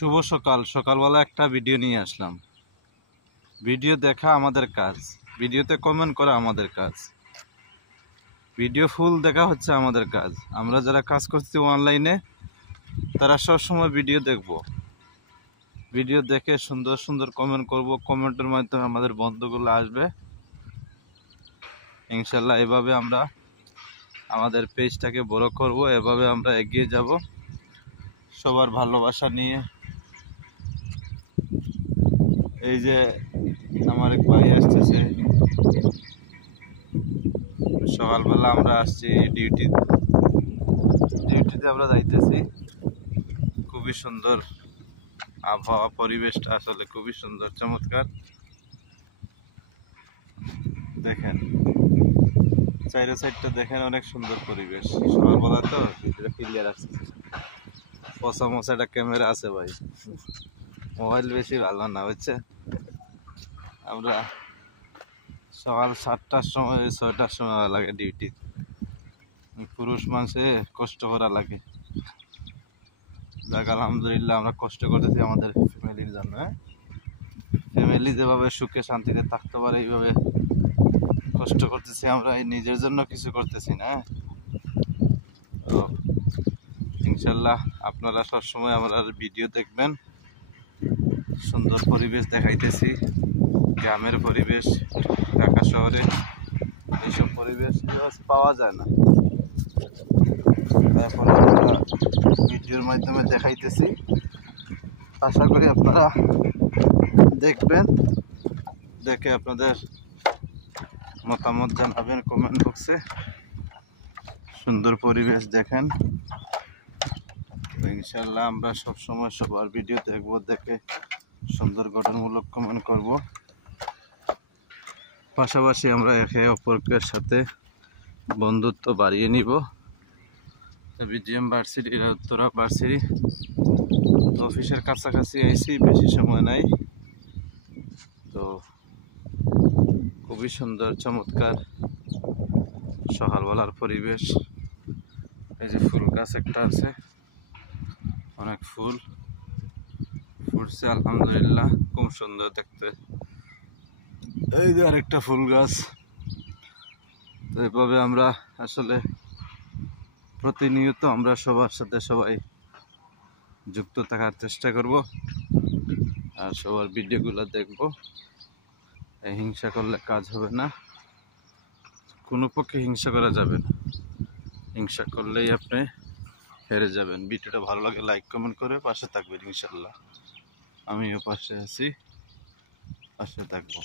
শুভ সকাল। সকালবেলা একটা ভিডিও নিয়ে আসলাম। ভিডিও দেখা আমাদের কাজ, ভিডিওতে কমেন্ট করা আমাদের কাজ, ভিডিও ফুল দেখা হচ্ছে আমাদের কাজ। আমরা যারা কাজ করছি অনলাইনে তারা সবসময় ভিডিও দেখব, ভিডিও দেখে সুন্দর সুন্দর কমেন্ট করব। কমেন্টের মাধ্যমে আমাদের বন্ধুগুলো আসবে ইনশাল্লাহ। এভাবে আমরা আমাদের পেজটাকে বড় করব, এভাবে আমরা এগিয়ে যাব সবার ভালোবাসা নিয়ে। এই যে আমার এক ভাই আসতেছে, সকালবেলা আমরা আসছি ডিউটিতে আমরা যাইতেছি। খুবই সুন্দর আবহাওয়া, পরিবেশটা আসলে খুবই সুন্দর, চমৎকার। দেখেন চাইরে সাইডটা দেখেন, অনেক সুন্দর পরিবেশ। সকালবেলা তো ক্লিয়ার আসতেছে। পচা মশা একটা ক্যামেরা আছে ভাই, মোবাইল বেশি ভালো না বুঝছে। আমরা সকাল 7টার সময় 6টার সময় লাগে ডিউটি। পুরুষ মানুষে কষ্ট করা লাগে। দেখ আলহামদুলিল্লাহ আমরা কষ্ট করতেছি আমাদের ফ্যামিলির জন্য। ফ্যামিলি যেভাবে সুখে শান্তিতে থাকতে পারে এইভাবে কষ্ট করতেছি আমরা। এই নিজের জন্য কিছু করতেছি না। তো ইনশাল্লাহ আপনারা সবসময় আমার ভিডিও দেখবেন। সুন্দর পরিবেশ দেখাইতেছি, গ্রামের পরিবেশ। ঢাকা শহরে এইসব পরিবেশ পাওয়া যায় না। এখন আমরা ভিডিওর মাধ্যমে দেখাইতেছি, আশা করি আপনারা দেখবেন, দেখে আপনাদের মতামত জানাবেন কমেন্ট বক্সে। সুন্দর পরিবেশ দেখেন। ইনশাল্লাহ আমরা সবসময় সবার ভিডিও দেখবো, দেখে সুন্দর গঠনমূলক কমেন্ট করব। পাশাপাশি আমরা একে অপরের সাথে বন্ধুত্ব বাড়িয়ে নিব। বিজিএম ভার্সিটি, উত্তরা ভার্সিটি অফিসের কাছাকাছি আইসি, বেশি সময় নাই। তো খুবই সুন্দর চমৎকার সকালবেলার পরিবেশ। এই যে ফুল গাছ একটা আছে, অনেক ফুল ফুটছে আলহামদুলিল্লাহ, খুব সুন্দর দেখতে। এই যে আরেকটা ফুল গাছ। তো এভাবে আমরা আসলে প্রতিনিয়ত আমরা সবার সাথে সবাই যুক্ত থাকার চেষ্টা করব, আর সবার ভিডিওগুলো দেখব। হিংসা করলে কাজ হবে না, কোনো পক্ষে হিংসা করা যাবে না। হিংসা করলেই আপনি হেরে যাবেন। ভিডিওটা ভালো লাগে লাইক কমেন্ট করে পাশে থাকবেন ইনশাল্লাহ। আমিও পাশে আছি, পাশে থাকবো।